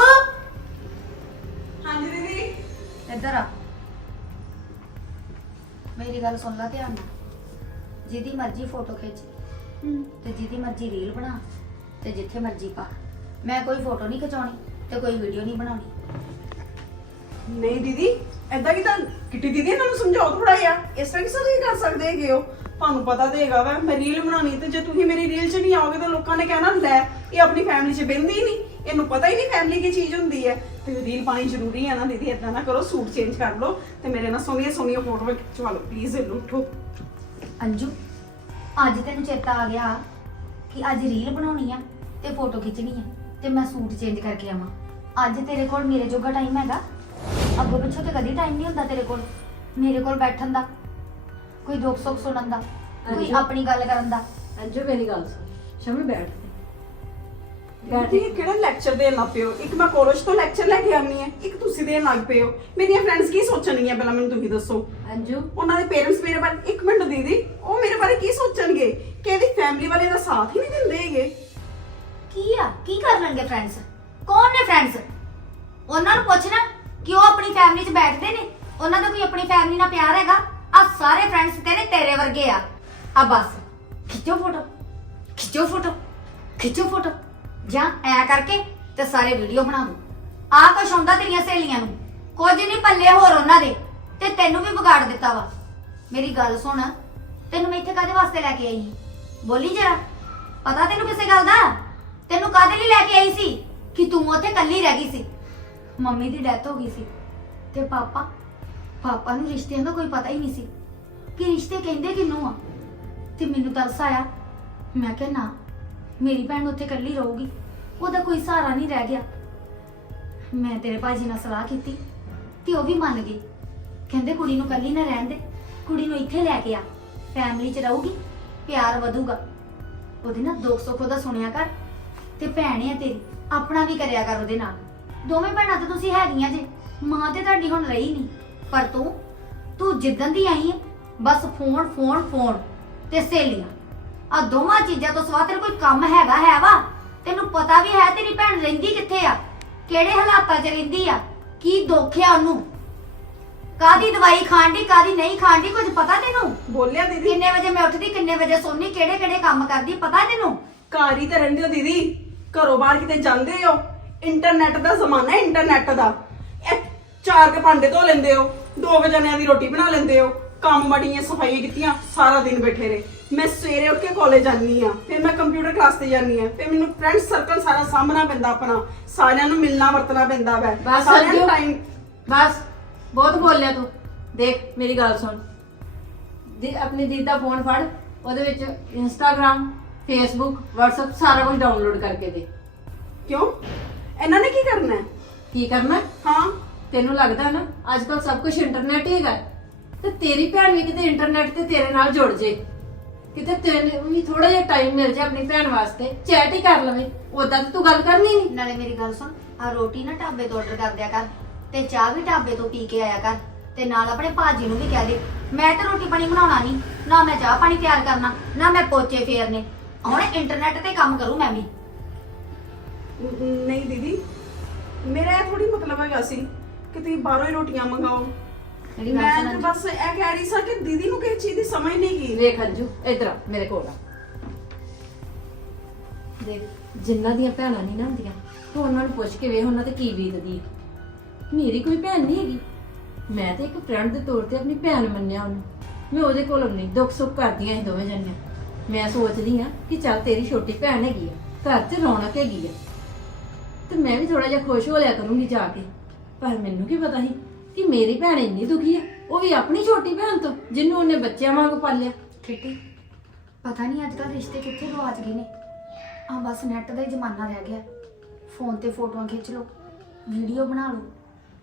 [SPEAKER 3] ਹਾਂਜੀ ਦੀਦੀ।
[SPEAKER 1] ਇੱਧਰ ਆ। ਮੇਰੀ ਗੱਲ ਸੁਣ ਲੈ ਧਿਆਨ ਨਾਲ। ਜਿਹਦੀ ਮਰਜ਼ੀ ਫੋਟੋ ਖਿੱਚ ਤੇ ਜਿਹਦੀ ਮਰਜ਼ੀ ਰੀਲ ਬਣਾ ਤੇ ਜਿੱਥੇ ਮਰਜ਼ੀ ਪਾ। ਮੈਂ ਕੋਈ ਫੋਟੋ ਨਹੀਂ ਖਿਚਾਉਣੀ ਤੇ ਕੋਈ ਵੀਡੀਓ ਨਹੀਂ ਬਣਾਉਣੀ।
[SPEAKER 3] ਨਹੀਂ ਦੀਦੀ ਐਦਾਂ ਕਿ ਤਾਂ ਕਿੱਟੀ ਦੀਦੀ ਇਹਨਾਂ ਨੂੰ ਸਮਝਾਓ ਥੋੜਾ ਜਿਹਾ। ਇਸ ਤਰ੍ਹਾਂ ਕਿਸੇ ਨਹੀਂ ਕਰ ਸਕਦੇ ਹੈਗੇ ਹੋ? ਤੁਹਾਨੂੰ ਪਤਾ ਤੇ ਹੈਗਾ ਵਾ, ਮੈਂ ਰੀਲ ਬਣਾਉਣੀ ਤੇ ਜੇ ਤੁਸੀਂ ਮੇਰੀ ਰੀਲ 'ਚ ਨਹੀਂ ਆਓਗੇ ਤਾਂ ਲੋਕਾਂ ਨੇ ਕਹਿਣਾ ਲੈ ਇਹ ਆਪਣੀ ਫੈਮਿਲੀ 'ਚ ਬਹਿੰਦੀ ਹੀ ਨਹੀਂ। ਇਹਨੂੰ ਪਤਾ ਹੀ ਨਹੀਂ ਫੈਮਿਲੀ ਕੀ ਚੀਜ਼ ਹੁੰਦੀ ਹੈ। ਤੇ ਰੀਲ ਪਾਣੀ ਜ਼ਰੂਰੀ ਹੈ ਨਾ ਦੀਦੀ, ਏਦਾਂ ਨਾ ਕਰੋ, ਸੂਟ ਚੇਂਜ ਕਰ ਲਓ ਤੇ ਮੇਰੇ ਨਾਲ ਸੋਹਣੀਆਂ ਸੋਹਣੀਆਂ ਫੋਟੋਆਂ ਖਿਚਵਾ ਲਓ। ਪਲੀਜ਼ ਇਹਨੂੰ ਉਠੋ।
[SPEAKER 1] ਅੰਜੂ, ਅੱਜ ਤੈਨੂੰ ਚੇਤਾ ਆ ਗਿਆ ਕਿ ਅੱਜ ਰੀਲ ਬਣਾਉਣੀ ਆ ਤੇ ਫੋਟੋ ਖਿੱਚਣੀ ਆ ਤੇ ਮੈਂ ਸੂਟ ਚੇਂਜ ਕਰਕੇ ਆਵਾਂ। ਅੱਜ ਤੇਰੇ ਕੋਲ ਮੇਰੇ ਜੋਗਾ ਟਾਈਮ ਹੈਗਾ। ਅੱਗੋਂ ਪਿੱਛੋਂ ਤੇ ਕਦੀ ਟਾਈਮ ਨਹੀਂ ਹੁੰਦਾ ਤੇਰੇ ਕੋਲ ਮੇਰੇ ਕੋਲ ਬੈਠਣ ਦਾ ਕੋਈ ਦੁੱਖ ਸੁੱਖ ਸੁਣਨ ਦਾ ਕੋਈ
[SPEAKER 2] ਹਾਂਜੀ।
[SPEAKER 1] ਆਪਣੀ ਗੱਲ ਕਰਨ ਦਾ।
[SPEAKER 2] ਅੰਜੂ ਮੇਰੀ ਗੱਲ ਸੁਣ। ਸ਼ਮੀ ਬੈਠ।
[SPEAKER 3] ਬੈਠੀ। ਇਹ ਕਿਹੜਾ ਲੈਕਚਰ ਦੇਣ ਲੱਗ ਪਿਓ ਇੱਕ ਮੈਂ ਕਾਲਜ ਤੋਂ ਲੈਕਚਰ ਲੈ ਕੇ ਆਨੀ ਹੈ ਇੱਕ ਤੁਸੀਂ ਦੇਣ ਲੱਗ ਪਿਓ ਮੇਰੀਆਂ ਫਰੈਂਡਸ ਕੀ ਸੋਚਣਗੀਆਂ? ਪਹਿਲਾਂ ਮੈਨੂੰ ਤੁਸੀਂ ਦੱਸੋ।
[SPEAKER 2] ਅੰਜੂ।
[SPEAKER 3] ਉਹਨਾਂ ਦੇ ਪੇਰੈਂਟਸ ਮੇਰੇ ਬਾਰੇ ਇੱਕ ਮਿੰਟ ਦੀਦੀ ਉਹ ਮੇਰੇ ਬਾਰੇ ਕੀ ਸੋਚਣਗੇ? ਕਿ ਇਹਦੀ ਫੈਮਿਲੀ ਵਾਲੇ ਦਾ ਸਾਥ ਹੀ ਨਹੀਂ ਦਿੰਦੇ ਹੈਗੇ।
[SPEAKER 1] ਕੀ ਆ? ਕੀ ਕਰ ਲੈਣਗੇ ਫਰੈਂਡਸ ਕੌਣ ਨੇ ਫਰੈਂਡਸ ਉਹਨਾਂ ਨੂੰ ਪੁੱਛਣਾ? ਕਿ ਉਹ ਆਪਣੀ ਫੈਮਿਲੀ 'ਚ ਬੈਠਦੇ ਨੇ? ਉਹਨਾਂ ਦਾ ਕੋਈ ਆਪਣੀ ਫੈਮਿਲੀ ਨਾਲ ਪਿਆਰ ਹੈਗਾ? ਆ ਸਾਰੇ ਫਰੈਂਡਸ ਤੇਰੇ ਤੇਰੇ ਵਰਗੇ ਆ। ਆ ਬਸ, ਖਿੱਚੋ ਫੋਟੋ ਖਿੱਚੋ ਫੋਟੋ ਖਿੱਚੋ ਫੋਟੋ ਜਾਂ ਐ ਕਰਕੇ ਤੇ ਸਾਰੇ ਵੀਡੀਓ ਬਣਾ ਦੋ। ਆ ਕੁਛ ਹੁੰਦਾ ਤੇਰੀਆਂ ਸਹੇਲੀਆਂ ਨੂੰ। ਕੁਝ ਨਹੀਂ ਪੱਲੇ ਹੋਰ ਉਹਨਾਂ ਦੇ। ਤੇ ਤੈਨੂੰ ਵੀ ਵਿਗਾੜ ਦਿੱਤਾ ਵਾ। ਮੇਰੀ ਗੱਲ ਸੁਣ, ਤੈਨੂੰ ਮੈਂ ਇੱਥੇ ਕਾਦੇ ਵਾਸਤੇ ਲੈ ਕੇ ਆਈ ਹਾਂ? ਬੋਲੀ ਜਰਾ। ਪਤਾ ਤੈਨੂੰ ਕਿਸੇ ਗੱਲ ਦਾ? ਤੈਨੂੰ ਕਾਦੇ ਲਈ ਲੈ ਕੇ ਆਈ ਸੀ? ਕਿ ਤੂੰ ਉੱਥੇ ਇਕੱਲੀ ਰਹਿ ਗਈ ਸੀ? ਮੰਮੀ ਦੀ ਡੈਥ ਹੋ ਗਈ ਸੀ ਤੇ ਪਾਪਾ ਪਾਪਾ ਨੂੰ ਰਿਸ਼ਤਿਆਂ ਦਾ ਕੋਈ ਪਤਾ ਹੀ ਨਹੀਂ ਸੀ ਕਿ ਰਿਸ਼ਤੇ ਕਹਿੰਦੇ ਕਿਨੂੰ ਆ। ਤੇ ਮੈਨੂੰ ਤਰਸ ਆਇਆ। ਮੈਂ ਕਿਹਾ, ਨਾ, ਮੇਰੀ ਭੈਣ ਉੱਥੇ ਇਕੱਲੀ ਰਹੂਗੀ, ਉਹਦਾ ਕੋਈ ਸਹਾਰਾ ਨਹੀਂ ਰਹਿ ਗਿਆ। ਮੈਂ ਤੇਰੇ ਭਾਜੀ ਨਾਲ ਸਲਾਹ ਕੀਤੀ ਤੇ ਉਹ ਵੀ ਮੰਨ ਗਈ ਕਹਿੰਦੇ, ਕੁੜੀ ਨੂੰ ਇਕੱਲੀ ਨਾ ਰਹਿਣ ਦੇ, ਕੁੜੀ ਨੂੰ ਇੱਥੇ ਲੈ ਕੇ ਆ। ਫੈਮਿਲੀ 'ਚ ਰਹੂਗੀ, ਪਿਆਰ ਵਧੂਗਾ। ਉਹਦੇ ਨਾਲ ਦੁੱਖ ਸੁੱਖ ਉਹਦਾ ਸੁਣਿਆ ਕਰ ਤੇ ਭੈਣ ਆ ਤੇਰੀ, ਆਪਣਾ ਵੀ ਕਰਿਆ ਕਰ ਉਹਦੇ ਨਾਲ। ਦੋਵੇਂ ਭੈਣਾਂ ਤੇ ਤੁਸੀਂ ਹੈਗੀਆਂ ਜੇ। ਮਾਂ ਤੇ ਤੁਹਾਡੀ ਹੁਣ ਰਹੀ ਨਹੀਂ। ਪਰ ਤੂੰ ਤੂੰ ਜਿੱਦਣ ਦੀ ਆਈ ਹੈ ਬਸ ਫੋਨ ਫੋਨ ਫੋਨ ਤੇ ਸਹੇਲੀਆਂ। ਆ ਦੋਵਾਂ ਚੀਜ਼ਾਂ ਤੋਂ ਸਿਵਾ ਤੇਰੇ ਕੋਈ ਕੰਮ ਹੈਗਾ ਹੈ ਵਾ? ਤੈਨੂੰ ਪਤਾ ਵੀ ਹੈ ਤੇਰੀ ਭੈਣ ਰਹਿੰਦੀ ਕਿੱਥੇ ਆ? ਕਿਹੜੇ ਹਾਲਾਤਾਂ 'ਚ ਰਹਿੰਦੀ ਆ? ਕੀ ਦੁੱਖ ਆ ਉਹਨੂੰ? ਕਾਦੀ ਦਵਾਈ ਖਾਣ ਦੀ ਕਾਦੀ ਨਹੀਂ ਖਾਣ ਦੀ ਕੁਝ ਪਤਾ ਤੈਨੂੰ?
[SPEAKER 3] ਬੋਲਿਆ ਦੀਦੀ।
[SPEAKER 1] ਕਿੰਨੇ ਵਜੇ ਮੈਂ ਉੱਠਦੀ ਕਿੰਨੇ ਵਜੇ ਸੌਂਦੀ ਕਿਹੜੇ ਕਿਹੜੇ ਕੰਮ ਕਰਦੀ ਪਤਾ ਤੈਨੂੰ?
[SPEAKER 3] ਘਰ ਹੀ ਤਾਂ ਰਹਿੰਦੇ ਹੋ ਦੀਦੀ। ਘਰੋਂ ਬਾਹਰ ਕਿਤੇ ਜਾਂਦੇ ਹੋ? ਇੰਟਰਨੈਟ ਦਾ ਜ਼ਮਾਨਾ ਹੈ ਇੰਟਰਨੈਟ ਦਾ। ਇਹ ਚਾਰ ਕੇ ਭਾਂਡੇ ਧੋ ਲੈਂਦੇ ਹੋ ਦੋ ਕੁ ਜਣਿਆਂ ਦੀ ਰੋਟੀ ਬਣਾ ਲੈਂਦੇ ਹੋ ਕੰਮ ਮੜੀਆਂ ਸਫਾਈਆਂ ਕੀਤੀਆਂ ਸਾਰਾ ਦਿਨ ਬੈਠੇ ਰਹੇ। ਮੈਂ ਸਵੇਰੇ ਉੱਠ ਕੇ ਕਾਲਜ ਜਾਂਦੀ ਆ ਫਿਰ ਮੈਂ ਕੰਪਿਊਟਰ ਕਲਾਸ ਤੇ ਜਾਂਦੀ ਆ ਫਿਰ ਮੈਨੂੰ ਫਰੈਂਡ ਸਰਕਲ ਸਾਰਾ ਸਾਹਮਣਾ ਪੈਂਦਾ ਆਪਣਾ। ਸਾਰਿਆਂ ਨੂੰ ਮਿਲਣਾ ਵਰਤਣਾ ਪੈਂਦਾ ਵੈ।
[SPEAKER 2] ਬਸ
[SPEAKER 3] ਸਾਰਿਆਂ ਨੂੰ ਟਾਈਮ
[SPEAKER 2] ਬਸ ਬਹੁਤ ਬੋਲਿਆ ਤੂੰ। ਦੇਖ ਮੇਰੀ ਗੱਲ ਸੁਣ। ਦੀ ਆਪਣੀ ਦੀਦੀ ਦਾ ਫੋਨ ਫੜ ਉਹਦੇ ਵਿੱਚ ਇੰਸਟਾਗ੍ਰam ਫੇਸਬੁੱਕ WhatsApp ਸਾਰਾ ਕੁਝ ਡਾਊਨਲੋਡ ਕਰਕੇ ਦੇ।
[SPEAKER 3] ਕਿਉਂ? ਇਹਨਾਂ ਨੇ ਕੀ ਕਰਨਾ ਹੈ?
[SPEAKER 2] ਕੀ ਕਰਨਾ
[SPEAKER 3] ਹਾਂ?
[SPEAKER 2] ਤੈਨੂੰ ਲੱਗਦਾ ਨਾ ਅੱਜ ਕੱਲ ਸਭ ਕੁਝ ਇੰਟਰਨੈਟ ਹੀ ਹੈਗਾ। ਤੇ ਤੇਰੀ ਭੈਣ ਵੀ ਕਿਤੇ ਇੰਟਰਨੈਟ ਤੇ ਤੇਰੇ ਨਾਲ ਜੁੜ ਜੇ। ਕਿਤੇ ਤੈਨੂੰ ਵੀ ਥੋੜਾ ਜਿਹਾ ਟਾਈਮ ਮਿਲ ਜੇ ਆਪਣੀ ਭੈਣ ਵਾਸਤੇ ਚੈਟ ਹੀ ਕਰ ਲਵੇ। ਉਦਾਂ ਤੇ ਤੂੰ ਗੱਲ ਕਰਨੀ ਨਹੀਂ।
[SPEAKER 1] ਨਾਲੇ ਮੇਰੀ ਗੱਲ ਸੁਣ ਆ ਰੋਟੀ ਨਾ ਢਾਬੇ ਤੋਂ ਆਰਡਰ ਕਰ ਦਿਆ ਕਰ ਤੇ ਚਾਹ ਵੀ ਢਾਬੇ ਤੋਂ ਪੀ ਕੇ ਆਇਆ ਕਰ ਤੇ ਨਾਲ ਆਪਣੇ ਭਾਜੀ ਨੂੰ ਵੀ ਕਹਿ ਦੇ ਮੈਂ ਤਾਂ ਰੋਟੀ ਪਾਣੀ ਬਣਾਉਣਾ ਨਹੀਂ ਨਾ ਮੈਂ ਚਾਹ ਪਾਣੀ ਤਿਆਰ ਕਰਨਾ ਨਾ ਮੈਂ ਪੋਚੇ ਫੇਰਨੇ। ਹੁਣ ਇੰਟਰਨੈਟ ਤੇ ਕੰਮ ਕਰੂ ਮੈਂ ਵੀ।
[SPEAKER 3] ਨ- ਨਹੀਂ ਦੀਦੀ। ਮੇਰਾ ਇਹ ਥੋੜੀ ਮਤਲਬ ਹੈਗਾ ਸੀ ਕਿ ਤੁਸੀਂ ਬਾਹਰੋਂ ਹੀ ਰੋਟੀਆਂ ਮੰਗਾਓ।
[SPEAKER 1] ਮੇਰੀ ਗੱਲ
[SPEAKER 3] ਮੈਂ
[SPEAKER 1] ਸੁਣ
[SPEAKER 3] ਤਾਂ
[SPEAKER 1] ਅੰਜੂ।
[SPEAKER 3] ਬਸ ਇਹ ਕਹਿ ਰਹੀ ਸਾਂ ਕਿ ਦੀਦੀ ਨੂੰ ਕਿਸੇ ਚੀਜ਼ ਦੀ ਸਮਝ ਨਹੀਂ ਗਈ
[SPEAKER 2] ਵੇਖ ਅੰਜੂ ਇਧਰ ਆ ਮੇਰੇ ਕੋਲ ਆ। ਦੇਖ ਜਿੰਨਾਂ ਦੀਆਂ ਭੈਣਾਂ ਨਹੀਂ ਨਾ ਹੁੰਦੀਆਂ ਤੂੰ ਉਹਨਾਂ ਨੂੰ ਪੁੱਛ ਕੇ ਵੇਖ ਉਹਨਾਂ ਤੇ ਕੀ ਬੀਤਦੀ ਹੈ। ਮੇਰੀ ਕੋਈ ਭੈਣ ਨਹੀਂ ਹੈਗੀ। ਮੈਂ ਤੇ ਇੱਕ ਫਰੈਂਡ ਦੇ ਤੌਰ ਤੇ ਆਪਣੀ ਭੈਣ ਮੰਨਿਆ ਉਹਨੂੰ। ਮੈਂ ਉਹਦੇ ਕੋਲ ਆਪਣੀ ਦੁੱਖ ਸੁੱਖ ਕਰਦੀਆਂ ਸੀ ਦੋਵੇਂ ਜਣੀਆਂ। ਮੈਂ ਸੋਚਦੀ ਆ ਕਿ ਚੱਲ ਤੇਰੀ ਛੋਟੀ ਭੈਣ ਹੈਗੀ ਆ ਘਰ 'ਚ ਰੌਣਕ ਹੈਗੀ ਆ। ਤੇ ਮੈਂ ਵੀ ਥੋੜਾ ਜਿਹਾ ਖੁਸ਼ ਹੋ ਲਿਆ ਕਰੂੰਗੀ ਜਾ ਕੇ। ਪਰ ਮੈਨੂੰ ਕੀ ਪਤਾ ਸੀ ਕਿ ਮੇਰੀ ਭੈਣ ਇੰਨੀ ਦੁਖੀ ਆ ਉਹ ਵੀ ਆਪਣੀ ਛੋਟੀ ਭੈਣ ਤੋਂ ਜਿਹਨੂੰ ਉਹਨੇ ਬੱਚਿਆਂ ਵਾਂਗ ਪਾਲਿਆ।
[SPEAKER 1] ਕਿੱਟੀ ਪਤਾ ਨਹੀਂ ਅੱਜ ਕੱਲ੍ਹ ਰਿਸ਼ਤੇ ਕਿੱਥੇ ਗਵਾਚ ਗਏ ਨੇ। ਆ ਬਸ ਨੈਟ ਦਾ ਹੀ ਜ਼ਮਾਨਾ ਰਹਿ ਗਿਆ। ਫੋਨ ਤੇ ਫੋਟੋਆਂ ਖਿੱਚ ਲਓ ਵੀਡੀਓ ਬਣਾ ਲਓ।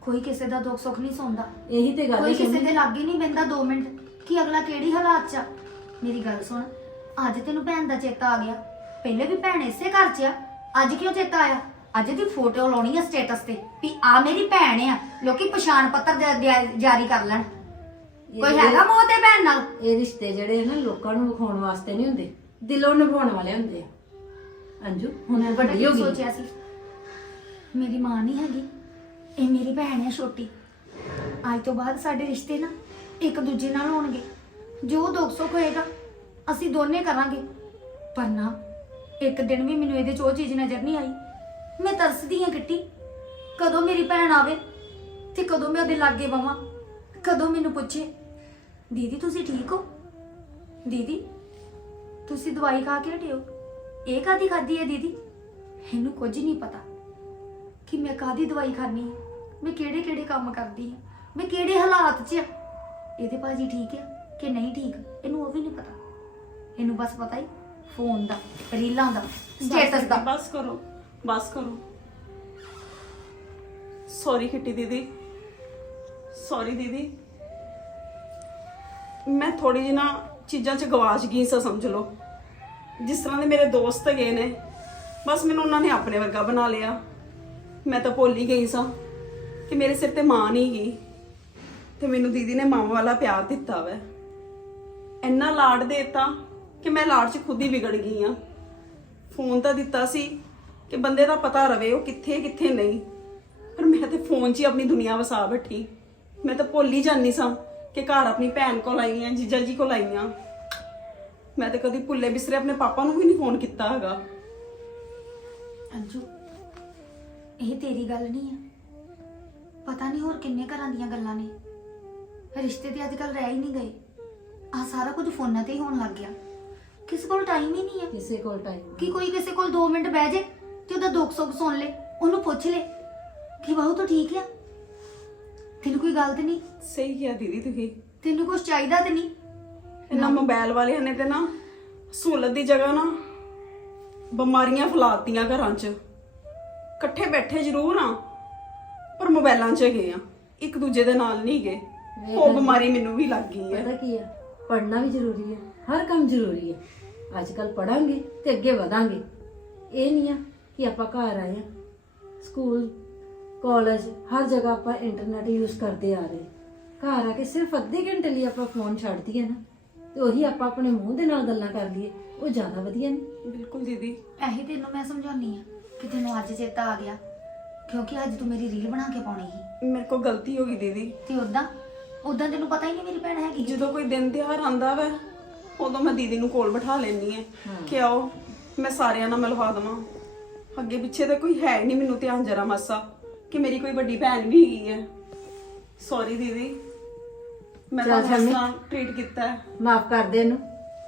[SPEAKER 1] ਕੋਈ ਕਿਸੇ ਦਾ ਦੁੱਖ ਸੁੱਖ ਨਹੀਂ ਸੁਣਦਾ
[SPEAKER 2] ਇਹੀ ਤੇ ਗੱਲ
[SPEAKER 1] ਕੋਈ
[SPEAKER 2] ਹੈ
[SPEAKER 1] ਕਿਸੇ
[SPEAKER 2] ਸ਼ੰਮੀ।
[SPEAKER 1] ਦੇ ਲਾਗੇ ਨਹੀਂ ਬੈੰਦਾ 2 ਮਿੰਟ। ਕਿ ਅਗਲਾ ਕਿਹੜੀ ਹਾਲਾਤ 'ਚ ਆ? ਮੇਰੀ ਗੱਲ ਸੁਣ ਅੱਜ ਤੈਨੂੰ ਭੈਣ ਦਾ ਚੇਤਾ ਆ ਗਿਆ। ਪਹਿਲੇ ਵੀ ਭੈਣ ਇਸੇ ਘਰ 'ਚ ਆ ਅੱਜ ਕਿਉਂ ਚੇਤਾ ਆਇਆ? ਅੱਜ ਦੀ ਫੋਟੋ ਲਾਉਣੀ ਆ ਸਟੇਟਸ ਤੇ ਵੀ ਆ ਮੇਰੀ ਭੈਣ ਆ ਲੋਕੀ ਪਛਾਣ ਪੱਤਰ ਜਾਰੀ ਕਰ ਲੈਣ। ਕੋਈ ਹੈਗਾ ਮੋਹ ਤੇ ਭੈਣ ਨਾਲ?
[SPEAKER 2] ਇਹ ਰਿਸ਼ਤੇ ਜਿਹੜੇ ਆ ਨਾ ਲੋਕਾਂ ਨੂੰ ਵਿਖਾਉਣ ਵਾਸਤੇ ਨਹੀਂ ਹੁੰਦੇ ਦਿਲੋਂ ਨਿਭਾਉਣ ਵਾਲੇ ਹੁੰਦੇ ਆ। ਅੰਜੂ ਹੁਣ
[SPEAKER 1] ਪਤਾ
[SPEAKER 2] ਵੱਡੀ
[SPEAKER 1] ਕੀ
[SPEAKER 2] ਹੋ ਗਈ।
[SPEAKER 1] ਸੋਚਿਆ ਸੀ। ਮੇਰੀ ਮਾਂ ਨਹੀਂ ਹੈਗੀ ਇਹ ਮੇਰੀ ਭੈਣ ਹੈ ਛੋਟੀ। ਅੱਜ ਤੋਂ ਬਾਅਦ ਸਾਡੇ ਰਿਸ਼ਤੇ ਨਾ ਇੱਕ ਦੂਜੇ ਨਾਲ ਹੋਣਗੇ। ਜੋ ਦੁੱਖ ਸੁੱਖ ਹੋਏਗਾ ਅਸੀਂ ਦੋਨੇ ਕਰਾਂਗੇ। ਪਰ ਨਾ ਇੱਕ ਦਿਨ ਵੀ ਮੈਨੂੰ ਇਹਦੇ 'ਚ ਉਹ ਚੀਜ਼ ਨਜ਼ਰ ਨਹੀਂ ਆਈ। ਮੈਂ ਤਰਸਦੀ ਹਾਂ ਕਿੱਟੀ ਕਦੋਂ ਮੇਰੀ ਭੈਣ ਆਵੇ ਤੇ ਕਦੋਂ ਮੈਂ ਉਹਦੇ ਲਾਗੇ ਬਵਾਂ ਕਦੋਂ ਮੈਨੂੰ ਪੁੱਛੇ ਦੀਦੀ ਤੁਸੀਂ ਠੀਕ ਹੋ? ਦੀਦੀ ਤੁਸੀਂ ਦਵਾਈ ਖਾ ਕੇ ਹਟਿਓ ਇਹ ਕਾਦੀ ਖਾਦੀ ਹੈ ਦੀਦੀ? ਇਹਨੂੰ ਕੁਝ ਨਹੀਂ ਪਤਾ ਕਿ ਮੈਂ ਕਾਦੀ ਦਵਾਈ ਖਾਣੀ ਹੈ ਮੈਂ ਕਿਹੜੇ ਕਿਹੜੇ ਕੰਮ ਕਰਦੀ ਹਾਂ ਮੈਂ ਕਿਹੜੇ ਹਾਲਾਤ 'ਚ ਆ ਇਹਦੇ ਭਾਜੀ ਠੀਕ ਹੈ ਕਿ ਨਹੀਂ ਠੀਕ ਇਹਨੂੰ ਉਹ ਵੀ ਨਹੀਂ ਪਤਾ। ਇਹਨੂੰ ਬਸ ਪਤਾ ਹੀ ਫੋਨ ਦਾ ਰੀਲਾਂ ਦਾ ਸਟੇਟਸ ਦਾ।
[SPEAKER 3] ਬਸ ਕਰੋ। ਬਸ ਕਰੋ। ਸੌਰੀ ਕਿੱਟੀ ਦੀਦੀ। ਸੌਰੀ ਦੀਦੀ। ਮੈਂ ਥੋੜੀ ਜਿਹੀ ਨਾ ਚੀਜ਼ਾਂ 'ਚ ਗਵਾਚ ਗਈ ਸਾਂ ਸਮਝ ਲਓ। ਜਿਸ ਤਰ੍ਹਾਂ ਦੇ ਮੇਰੇ ਦੋਸਤ ਗਏ ਨੇ, ਬਸ ਮੈਨੂੰ ਉਹਨਾਂ ਨੇ ਆਪਣੇ ਵਰਗਾ ਬਣਾ ਲਿਆ। ਮੈਂ ਤਾਂ ਭੁੱਲ ਹੀ ਗਈ ਸਾਂ ਕਿ ਮੇਰੇ ਸਿਰ ਤੇ ਮਾਂ ਨਹੀਂ ਗਈ ਤੇ ਮੈਨੂੰ ਦੀਦੀ ਨੇ ਮਾਂ ਵਾਲਾ ਪਿਆਰ ਦਿੱਤਾ ਵੈ। ਇੰਨਾ ਲਾਡ ਦੇਤਾ ਕਿ ਮੈਂ ਲਾਡ 'ਚ ਖੁਦ ਹੀ ਵਿਗੜ ਗਈ ਆ। ਫੋਨ ਤਾਂ ਦਿੱਤਾ ਸੀ ਕਿ ਬੰਦੇ ਦਾ ਪਤਾ ਰਵੇ ਉਹ ਕਿੱਥੇ ਕਿੱਥੇ ਨਹੀਂ। ਪਰ ਮੈਂ ਤੇ ਫੋਨ 'ਚ ਹੀ ਆਪਣੀ ਦੁਨੀਆ ਵਸਾ ਬੈਠੀ। ਮੈਂ ਤਾਂ ਭੁੱਲ ਹੀ ਜਾਂਦੀ ਸਾਂ ਕਿ ਘਰ ਆਪਣੀ ਭੈਣ ਕੋਲ ਆਈ ਆਂ ਜੀਜਾ ਜੀ ਕੋਲ ਆਈ ਆਂ। ਮੈਂ ਤਾਂ ਕਦੀ ਭੁੱਲੇ ਬਿਸਰੇ ਆਪਣੇ ਪਾਪਾ ਨੂੰ ਵੀ ਨਹੀਂ ਫੋਨ ਕੀਤਾ ਹੈਗਾ।
[SPEAKER 1] ਅੰਜੂ ਇਹ ਤੇਰੀ ਗੱਲ ਨਹੀਂ ਆ। ਪਤਾ ਨਹੀਂ ਹੋਰ ਕਿੰਨੇ ਘਰਾਂ ਦੀਆਂ ਗੱਲਾਂ ਨੇ। ਰਿਸ਼ਤੇ ਤੇ ਅੱਜ ਕੱਲ ਰਹਿ ਹੀ ਨਹੀਂ ਗਏ। ਆ ਸਾਰਾ ਕੁਝ ਫੋਨਾਂ ਤੇ ਹੀ ਹੋਣ ਲੱਗ ਗਿਆ। ਕਿਸੇ ਕੋਲ ਟਾਈਮ ਹੀ ਨਹੀਂ ਆ।
[SPEAKER 2] ਕਿਸੇ ਕੋਲ ਟਾਈਮ
[SPEAKER 1] ਕਿ ਕੋਈ ਕਿਸੇ ਕੋਲ 2 ਮਿੰਟ ਬਹਿ ਜੇ? ਤੇ ਉਹਦਾ ਦੁੱਖ ਸੁੱਖ ਸੁਣ ਲੇ ਉਹਨੂੰ ਪੁੱਛ ਲੇ। ਕਿ ਬਾਹੂ ਤੂੰ ਠੀਕ ਆ? ਤੈਨੂੰ ਕੋਈ ਗੱਲ ਤੇ ਨਹੀਂ?
[SPEAKER 3] ਸਹੀ ਕਿਹਾ ਦੀਦੀ ਤੁਸੀਂ।
[SPEAKER 1] ਤੈਨੂੰ ਕੁਝ ਚਾਹੀਦਾ ਤੇ ਨਹੀਂ?
[SPEAKER 3] ਇਹਨਾਂ ਮੋਬਾਈਲ ਵਾਲਿਆਂ ਨੇ ਤੇ ਨਾ ਸਹੂਲਤ ਦੀ ਜਗ੍ਹਾ ਨਾ ਬਿਮਾਰੀਆਂ ਫੈਲਾਤੀਆਂ ਘਰਾਂ 'ਚ। ਇਕੱਠੇ ਬੈਠੇ ਜ਼ਰੂਰ ਆ ਪਰ ਮੋਬਾਈਲਾਂ 'ਚ ਗਏ ਆ। ਇੱਕ ਦੂਜੇ ਦੇ ਨਾਲ ਨਹੀਂ ਗਏ ਉਹ ਬਿਮਾਰੀ ਮੈਨੂੰ ਵੀ ਲੱਗ ਗਈ ਹੈ।
[SPEAKER 2] ਪਤਾ ਕੀ ਆ? ਪੜ੍ਹਨਾ ਵੀ ਜ਼ਰੂਰੀ ਹੈ ਹਰ ਕੰਮ ਜ਼ਰੂਰੀ ਹੈ। ਅੱਜ ਕੱਲ ਪੜਾਂਗੇ ਤੇ ਅੱਗੇ ਵਧਾਂਗੇ। ਇਹ ਨਹੀਂ ਆ ਕਿ ਆਪਾਂ ਘਰ ਆਏ ਆ ਸਕੂਲ ਕਾਲਜ ਹਰ ਜਗ੍ਹਾ ਆਪਾਂ ਇੰਟਰਨੈਟ ਯੂਜ਼ ਕਰਦੇ ਆ ਰਹੇ ਘਰ ਆ ਕੇ ਸਿਰਫ ਅੱਧੇ ਘੰਟੇ ਲਈ ਆਪਾਂ ਫੋਨ ਛੱਡ ਦਈਏ ਨਾ ਤੇ ਉਹੀ ਆਪਾਂ ਆਪਣੇ ਮੂੰਹ ਦੇ ਨਾਲ ਗੱਲਾਂ ਕਰ ਲਈਏ ਉਹ ਜ਼ਿਆਦਾ ਵਧੀਆ ਨਹੀਂ।
[SPEAKER 3] ਬਿਲਕੁਲ ਦੀਦੀ।
[SPEAKER 1] ਇਹੀ ਤੈਨੂੰ ਮੈਂ ਸਮਝਾਉਣੀ ਆ ਕਿ ਤੈਨੂੰ ਅੱਜ ਚੇਤਾ ਆ ਗਿਆ ਕਿਉਂਕਿ ਅੱਜ ਤੂੰ ਮੇਰੀ ਰੀਲ ਬਣਾ ਕੇ ਪਾਉਣੀ ਸੀ।
[SPEAKER 3] ਮੇਰੇ ਕੋਲ ਗਲਤੀ ਹੋ ਗਈ ਦੀਦੀ।
[SPEAKER 1] ਤੇ ਉਦਾਂ ਉਦਾਂ ਤੈਨੂੰ ਪਤਾ ਹੀ ਨਹੀਂ ਮੇਰੀ ਭੈਣ ਹੈਗੀ।
[SPEAKER 3] ਜਦੋਂ ਕੋਈ ਦਿਨ ਤਿਉਹਾਰ ਆਂਦਾ ਵਾ ਉਦੋਂ ਮੈਂ ਦੀਦੀ ਨੂੰ ਕੋਲ ਬਿਠਾ ਲੈਂਦੀ ਐ ਕਿ ਆਓ ਮੈਂ ਸਾਰਿਆਂ ਨਾਲ ਮਿਲਵਾ ਦਵਾਂ। ਅੱਗੇ ਪਿੱਛੇ ਤਾਂ ਕੋਈ ਹੈ ਨਹੀਂ ਮੈਨੂੰ ਧਿਆਨ ਜਰਾ ਮਾਸਾ ਕਿ ਮੇਰੀ ਕੋਈ ਵੱਡੀ ਭੈਣ ਵੀ ਹੈਗੀ ਹੈ। ਸੌਰੀ ਦੀਦੀ ਮੈਂ
[SPEAKER 2] ਚੱਲ
[SPEAKER 3] ਤੁਹਾਨੂੰ
[SPEAKER 2] ਸ਼ਮੀ।
[SPEAKER 3] ਟ੍ਰੀਟ ਕੀਤਾ ਹੈ।
[SPEAKER 2] ਮਾਫ ਕਰ ਦੇ ਇਹਨੂੰ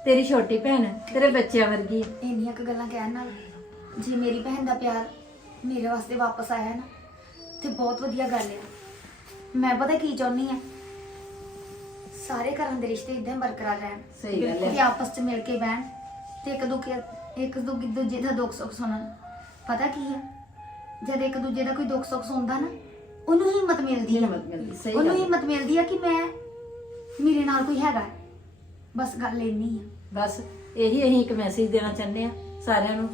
[SPEAKER 2] ਤੇਰੀ ਛੋਟੀ ਭੈਣ ਹੈ ਤੇਰੇ ਬੱਚਿਆਂ ਵਰਗੀ ਹੈ।
[SPEAKER 1] ਇੰਨੀਆਂ ਕੁ ਗੱਲਾਂ ਕਹਿਣ ਨਾਲ ਜੇ ਮੇਰੀ ਭੈਣ ਦਾ ਪਿਆਰ ਮੇਰੇ ਵਾਸਤੇ ਵਾਪਸ ਆਇਆ ਨਾ ਤੇ ਬਹੁਤ ਵਧੀਆ ਗੱਲ ਆ। ਮੈਂ ਪਤਾ ਕੀ ਚਾਹੁੰਦੀ ਆ? ਸਾਰੇ ਘਰਾਂ ਦੇ ਰਿਸ਼ਤੇ ਇਦਾਂ ਹੀ ਬਰਕਰਾਰ ਰਹਿਣ।
[SPEAKER 2] ਸਹੀ ਗੱਲ
[SPEAKER 1] ਕਿ
[SPEAKER 2] ਹੈ
[SPEAKER 1] ਆਪਸ ਚ ਮਿਲ ਕੇ ਬਹਿਣ ਤੇ ਇੱਕ ਦੂਜੇ ਇੱਕ ਦੂ- ਦੂਜੇ ਦਾ ਦੁੱਖ ਸੁੱਖ ਸੁਣਨ। ਪਤਾ ਕੀ ਆ ਜਦ ਇੱਕ ਦੂਜੇ ਦਾ ਕੋਈ ਦੁੱਖ ਸੁੱਖ ਸੁਣਦਾ ਨਾ ਉਹਨੂੰ ਹਿੰਮਤ ਮਿਲਦੀ ਆ
[SPEAKER 2] ਹਿੰਮਤ ਮਿਲਦੀ, ਸਹੀ
[SPEAKER 1] ਉਹਨੂੰ
[SPEAKER 2] ਗੱਲ।
[SPEAKER 1] ਹਿੰਮਤ ਮਿਲਦੀ ਆ ਕਿ ਮੈਂ ਮੇਰੇ ਨਾਲ ਕੋਈ ਹੈਗਾ ਹੈ। ਬਸ ਗੱਲ ਇੰਨੀ ਆ
[SPEAKER 2] ਬਸ ਇਹੀ ਅਸੀਂ ਇੱਕ ਮੈਸੇਜ ਦੇਣਾ ਚਾਹੁੰਦੇ ਆ ਸਾਰਿਆਂ ਨੂੰ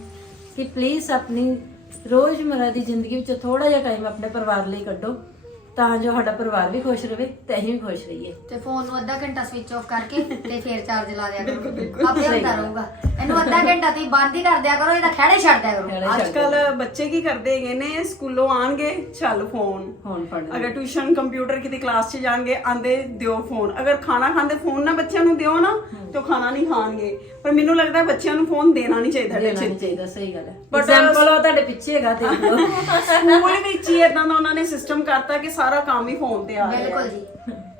[SPEAKER 2] ਕਿ ਪਲੀਜ਼ ਆਪਣੀ ਰੋਜ਼ਮਰਰਾ ਦੀ ਜ਼ਿੰਦਗੀ ਵਿੱਚ ਥੋੜਾ ਜਿਹਾ ਟਾਈਮ ਆਪਣੇ ਪਰਿਵਾਰ ਲਈ ਕੱਢੋ ਤਾਂ ਜੋ ਸਾਡਾ ਪਰਿਵਾਰ ਵੀ ਖੁਸ਼ ਰਵੇ ਤੇ ਅਸੀਂ ਵੀ ਖੁਸ਼ ਰਹੀਏ।
[SPEAKER 1] ਤੇ ਫੋਨ ਨੂੰ ਅੱਧਾ ਘੰਟਾ ਸਵਿਚ ਆਫ ਕਰਕੇ ਤੇ ਫੇਰ ਚਾਰਜ ਲਾ ਦਿਆ ਕਰੋ। ਆਪੇ ਹੁੰਦਾ। ਰਹੂਗਾ। ਇਹਨੂੰ ਅੱਧਾ ਘੰਟਾ ਤੁਸੀਂ ਬੰਦ ਹੀ ਕਰ ਦਿਆ ਕਰੋ ਇਹਦਾ ਖੜੇ ਛੱਡ ਦਿਆ ਕਰੋ।
[SPEAKER 3] ਅੱਜ ਕੱਲ ਬੱਚੇ ਕੀ ਕਰਦੇ ਹੈਗੇ ਨੇ ਸਕੂਲੋਂ ਆਣਗੇ ਚੱਲ ਫੋਨ
[SPEAKER 2] ਹੁਣ ਫੜ
[SPEAKER 3] ਅਗਰ ਟਿਊਸ਼ਨ ਕੰਪਿਊਟਰ ਕਿਤੇ ਕਲਾਸ 'ਚ ਜਾਣਗੇ ਆਂਦੇ ਦਿਓ ਫੋਨ ਅਗਰ ਖਾਣਾ ਖਾਂਦੇ ਫੋਨ ਨਾ ਬੱਚਿਆਂ ਨੂੰ ਦਿਓ ਨਾ ਤੇ ਉਹ ਖਾਣਾ ਨਹੀਂ ਖਾਣਗੇ। ਪਰ ਮੈਨੂੰ ਲੱਗਦਾ ਬੱਚਿਆਂ ਨੂੰ ਫੋਨ ਦੇਣਾ ਨਹੀਂ ਚਾਹੀਦਾ
[SPEAKER 2] ਦੇਣਾ ਨਹੀਂ ਚਾਹੀਦਾ ਸਹੀ ਗੱਲ ਹੈ। ਐਗਜ਼ਾਮਪਲ ਉਹ ਤੁਹਾਡੇ ਪਿੱਛੇ ਹੈਗਾ ਦੇਖ ਲਓ। [LAUGHS]
[SPEAKER 3] ਸਕੂਲ ਵਿੱਚ ਹੀ ਇਦਾਂ ਦਾ ਉਹਨਾਂ ਨੇ ਸਿਸਟਮ ਕਰਤਾ ਕਿ ਸਾਰਾ ਕੰਮ ਹੀ ਫੋਨ ਤੇ ਆ ਰਿਹਾ।
[SPEAKER 1] ਬਿਲਕੁਲ ਜੀ।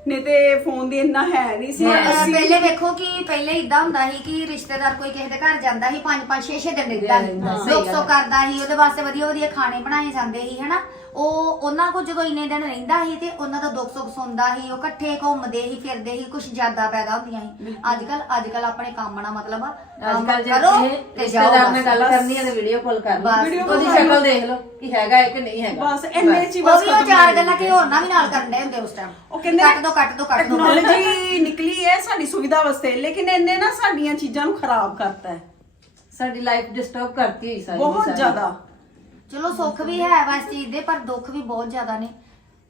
[SPEAKER 3] ਨਹੀਂ ਤੇ ਫੋਨ ਦੀ ਇੰਨਾ ਹੈ ਨਹੀਂ ਸੀ
[SPEAKER 1] ਅਹ
[SPEAKER 3] ਅਸੀਂ
[SPEAKER 1] ਪਹਿਲੇ ਵੇਖੋ ਕਿ ਪਹਿਲੇ ਇਦਾਂ ਹੁੰਦਾ ਸੀ ਕਿ ਰਿਸ਼ਤੇਦਾਰ ਕੋਈ ਕਿਸੇ ਦੇ ਘਰ ਜਾਂਦਾ ਸੀ 5 5 6 6 ਦਿਨ ਰਹਿੰਦਾ ਸੀ
[SPEAKER 2] ਗੱਲ
[SPEAKER 1] ਸੋ
[SPEAKER 2] ਹੈ।
[SPEAKER 1] ਕਰਦਾ ਸੀ ਉਹਦੇ ਵਾਸਤੇ ਵਧੀਆ ਵਧੀਆ ਖਾਣੇ ਬਣਾਏ ਜਾਂਦੇ ਸੀ ਹਨਾ? ਉਹ ਉਹਨਾਂ ਕੋਲ ਜਦੋਂ ਇੰਨੇ ਦਿਨ ਰਹਿੰਦਾ ਸੀ ਤੇ ਉਹਨਾਂ ਦਾ ਦੁੱਖ ਸੁੱਖ ਸੁਣਦਾ ਸੀ ਉਹ ਇਕੱਠੇ ਘੁੰਮਦੇ ਸੀ ਫਿਰਦੇ ਸੀ ਕੁਝ ਜ਼ਿਆਦਾ ਪੈਦਾ ਹੁੰਦੀਆਂ ਸੀ। ਅੱਜ ਕੱਲ ਅੱਜ ਕੱਲ ਆਪਣੇ ਕੰਮ ਨਾਲ ਮਤਲਬ ਆ
[SPEAKER 2] ਅੱਜ ਕੱਲ ਜੇ
[SPEAKER 1] ਕਰੋ
[SPEAKER 2] ਇਹ
[SPEAKER 1] ਤੇ ਜਾਓ
[SPEAKER 2] ਰਿਸ਼ਤੇਦਾਰ ਨਾਲ
[SPEAKER 1] ਬਸ।
[SPEAKER 2] ਗੱਲ ਕਰਨੀ ਹੈ ਤੇ ਵੀਡੀਓ ਕਾਲ ਕਰ ਲਓ।
[SPEAKER 1] ਬਸ,
[SPEAKER 3] video
[SPEAKER 2] ਉਹਦੀ
[SPEAKER 3] call ਕਰ
[SPEAKER 2] ਸ਼ਕਲ। ਦੇਖ ਲਓ ਕਿ ਹੈਗਾ ਹੈ ਕਿ ਨਹੀਂ ਹੈਗਾ।
[SPEAKER 3] ਬਸ ਇੰਨੇ ਚ ਹੀ
[SPEAKER 1] ਉਹ
[SPEAKER 3] ਬਸ
[SPEAKER 1] ਵੀ ਉਹ
[SPEAKER 3] ਖਤਮ
[SPEAKER 1] ਚਾਰ ਗੱਲਾਂ ਕਿ ਹੋਰ ਨਾ ਵੀ ਨਾਲ ਕਰਨੇ ਹੁੰਦੇ ਉਸ ਟਾਈਮ
[SPEAKER 3] ਉਹ ਕਹਿੰਦੇ
[SPEAKER 1] ਕੱਟ ਦੋ ਕੱਟ ਦੋ ਕੱਟ ਦੋ।
[SPEAKER 3] ਟੈਕਨੋਲੋਜੀ ਨਿਕਲੀ ਹੈ ਸਾਡੀ ਸੁਵਿਧਾ ਵਾਸਤੇ ਲੇਕਿਨ ਇਹਨੇ ਨਾ ਸਾਡੀਆਂ ਚੀਜ਼ਾਂ ਨੂੰ ਖਰਾਬ ਕਰਤਾ ਹੈ।
[SPEAKER 2] ਸਾਡੀ ਲਾਈਫ ਡਿਸਟਰਬ ਕਰਤੀ ਹੋਈ ਸਾਰੀ ਦੀ
[SPEAKER 3] ਬਹੁਤ
[SPEAKER 2] ਸਾਰੀ।
[SPEAKER 3] ਜ਼ਿਆਦਾ।
[SPEAKER 1] ਚਲੋ ਸੁੱਖ ਵੀ ਹੈ ਵਾ ਇਸ ਚੀਜ਼ ਦੇ ਪਰ ਦੁੱਖ ਵੀ ਬਹੁਤ ਜ਼ਿਆਦਾ ਨੇ।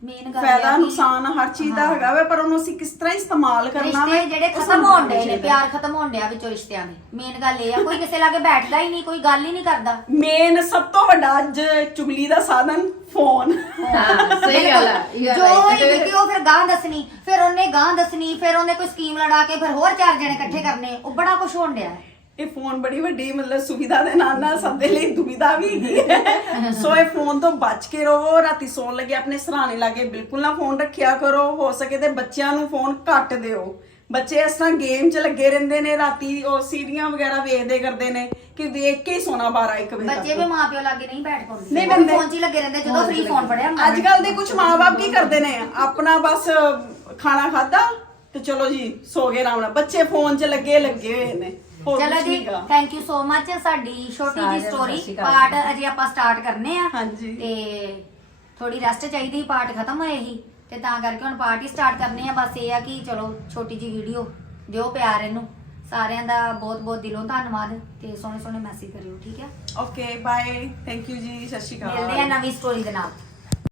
[SPEAKER 1] ਮੇਨ ਗੱਲ ਇਹ
[SPEAKER 3] ਫਾਇਦਾ
[SPEAKER 1] ਆ ਕਿ
[SPEAKER 3] ਨੁਕਸਾਨ ਹਰ ਚੀਜ਼ ਦਾ ਹੈਗਾ ਵੇ ਪਰ ਉਹਨੂੰ ਅਸੀਂ ਕਿਸ ਤਰ੍ਹਾਂ ਇਸਤੇਮਾਲ ਕਰਨਾ ਵੇ
[SPEAKER 1] ਰਿਸ਼ਤੇ ਜਿਹੜੇ
[SPEAKER 3] ਉਹ
[SPEAKER 1] ਖਤਮ
[SPEAKER 3] ਸਾਨੂੰ
[SPEAKER 1] ਹੋਣ ਡਏ ਨੇ। ਪਿਆਰ ਖਤਮ ਹੋਣ ਡਿਆ ਵਿੱਚੋਂ ਰਿਸ਼ਤਿਆਂ ਦੇ। ਮੇਨ ਗੱਲ ਇਹ ਆ ਕੋਈ ਕਿਸੇ ਲਾਗੇ ਬੈਠਦਾ ਹੀ ਨਹੀਂ ਕੋਈ ਗੱਲ ਹੀ ਨਹੀਂ ਕਰਦਾ।
[SPEAKER 3] ਮੇਨ ਸਭ ਤੋਂ ਵੱਡਾ ਅੱਜ ਚੁਗਲੀ ਦਾ ਸਾਧਨ ਫੋਨ।
[SPEAKER 2] ਹਾਂ ਸਹੀ ਗੱਲ ਹੈ ਇਹ
[SPEAKER 1] ਜੋ ਹੋਈ ਬੀਤੀ ਉਹ ਫਿਰ ਗਾਂ ਦੱਸਣੀ ਫਿਰ ਉਹਨੇ ਗਾਂ ਦੱਸਣੀ ਫਿਰ ਉਹਨੇ ਕੋਈ ਸਕੀਮ ਲੜਾ ਕੇ ਫਿਰ ਹੋਰ ਚਾਰ ਜਣੇ ਇਕੱਠੇ ਕਰਨੇ ਉਹ ਬੜਾ ਕੁਝ ਹੋਣ ਡਿਆ।
[SPEAKER 3] ਇਹ ਫੋਨ ਬੜੀ ਵੱਡੀ ਮਤਲਬ ਸੁਵਿਧਾ ਦੇ ਨਾਲ ਨਾਲ ਸਭ ਦੇ ਲਈ ਦੁਵਿਧਾ ਵੀ ਹੈਗੀ ਹੈ। ਸੋ ਇਹ ਫੋਨ ਤੋਂ ਬਚ ਕੇ ਰਹੋ ਰਾਤੀ ਸੌਣ ਲੱਗੇ ਆਪਣੇ ਸਰਾਣੇ ਲਾਗੇ ਬਿਲਕੁਲ ਨਾ ਫੋਨ ਰੱਖਿਆ ਕਰੋ ਹੋ ਸਕੇ ਤੇ ਬੱਚਿਆਂ ਨੂੰ ਫੋਨ ਘੱਟ ਦਿਓ। ਬੱਚੇ ਇਸ ਤਰ੍ਹਾਂ ਗੇਮ 'ਚ ਲੱਗੇ ਰਹਿੰਦੇ ਨੇ ਰਾਤੀ ਉਹ ਸੀਰੀਆਂ ਵਗੈਰਾ ਵੇਖਦੇ ਕਰਦੇ ਨੇ ਕਿ ਵੇਖ ਕੇ ਹੀ ਸੋਣਾ 12 1 ਵਜੇ
[SPEAKER 1] ਬੱਚੇ ਵੀ ਮਾਪਿਓ ਲਾਗੇ ਨਹੀਂ ਬੈਠ ਪਾਉਂਦੇ।
[SPEAKER 3] ਨਹੀਂ।
[SPEAKER 1] ਫੋਨ 'ਚ ਹੀ ਲੱਗੇ ਰਹਿੰਦੇ ਜਦੋਂ ਫ੍ਰੀ ਫੋਨ ਫੜਿਆ
[SPEAKER 3] ਅੱਜ ਕੱਲ ਦੇ ਕੁਝ ਮਾਪੇ ਕੀ ਕਰਦੇ ਨੇ? ਆਪਣਾ ਬਸ ਖਾਣਾ ਖਾਦਾ ਤੇ ਚਲੋ ਜੀ ਸੋ ਗਏ ਆਰਾਮ ਨਾਲ। ਬੱਚੇ ਫੋਨ 'ਚ ਲੱਗੇ ਲੱਗੇ ਹੋਏ ਨੇ। ਹੋਰ
[SPEAKER 1] ਚਲੋ
[SPEAKER 3] ਕੁਛ
[SPEAKER 1] ਜੀ
[SPEAKER 3] ਨੀਗਾ।
[SPEAKER 1] ਥੈਂਕ ਯੂ ਸੋ ਮੱਚ ਸਾਡੀ ਛੋਟੀ
[SPEAKER 2] ਸਾਰਿਆਂ
[SPEAKER 1] ਜੀ
[SPEAKER 2] ਨੂੰ
[SPEAKER 1] ਸਟੋਰੀ
[SPEAKER 2] ਸਤਿ ਸ਼੍ਰੀ ਅਕਾਲ।
[SPEAKER 1] ਪਾਰਟ ਅਜੇ ਆਪਾਂ ਸਟਾਰਟ ਕਰਨੇ ਆ।
[SPEAKER 3] ਹਾਂਜੀ।
[SPEAKER 1] ਤੇ ਥੋੜੀ ਰੈਸਟ ਚਾਹੀਦੀ ਪਾਰਟ ਖਤਮ ਹੋਏ ਸੀ ਤੇ ਤਾਂ ਕਰਕੇ ਹੁਣ ਪਾਰਟ ਹੀ ਸਟਾਰਟ ਕਰਨੇ ਆ ਬਸ ਇਹ ਆ ਕਿ ਚਲੋ ਛੋਟੀ ਜੀ ਵੀਡੀਓ ਦਿਓ ਪਿਆਰ ਇਹਨੂੰ। ਸਾਰਿਆਂ ਦਾ ਬਹੁਤ ਬਹੁਤ ਦਿਲੋਂ ਧੰਨਵਾਦ ਤੇ ਸੋਹਣੇ ਸੋਹਣੇ ਮੈਸੇਜ ਕਰਿਓ ਠੀਕ ਹੈ
[SPEAKER 3] ਓਕੇ ਬਾਏ ਥੈਂਕ ਯੂ ਜੀ ਸਤਿ ਸ਼੍ਰੀ ਅਕਾਲ।
[SPEAKER 1] ਮਿਲਦੇ ਆ ਨਵੀਂ ਸਟੋਰੀ ਦੇ ਨਾਲ।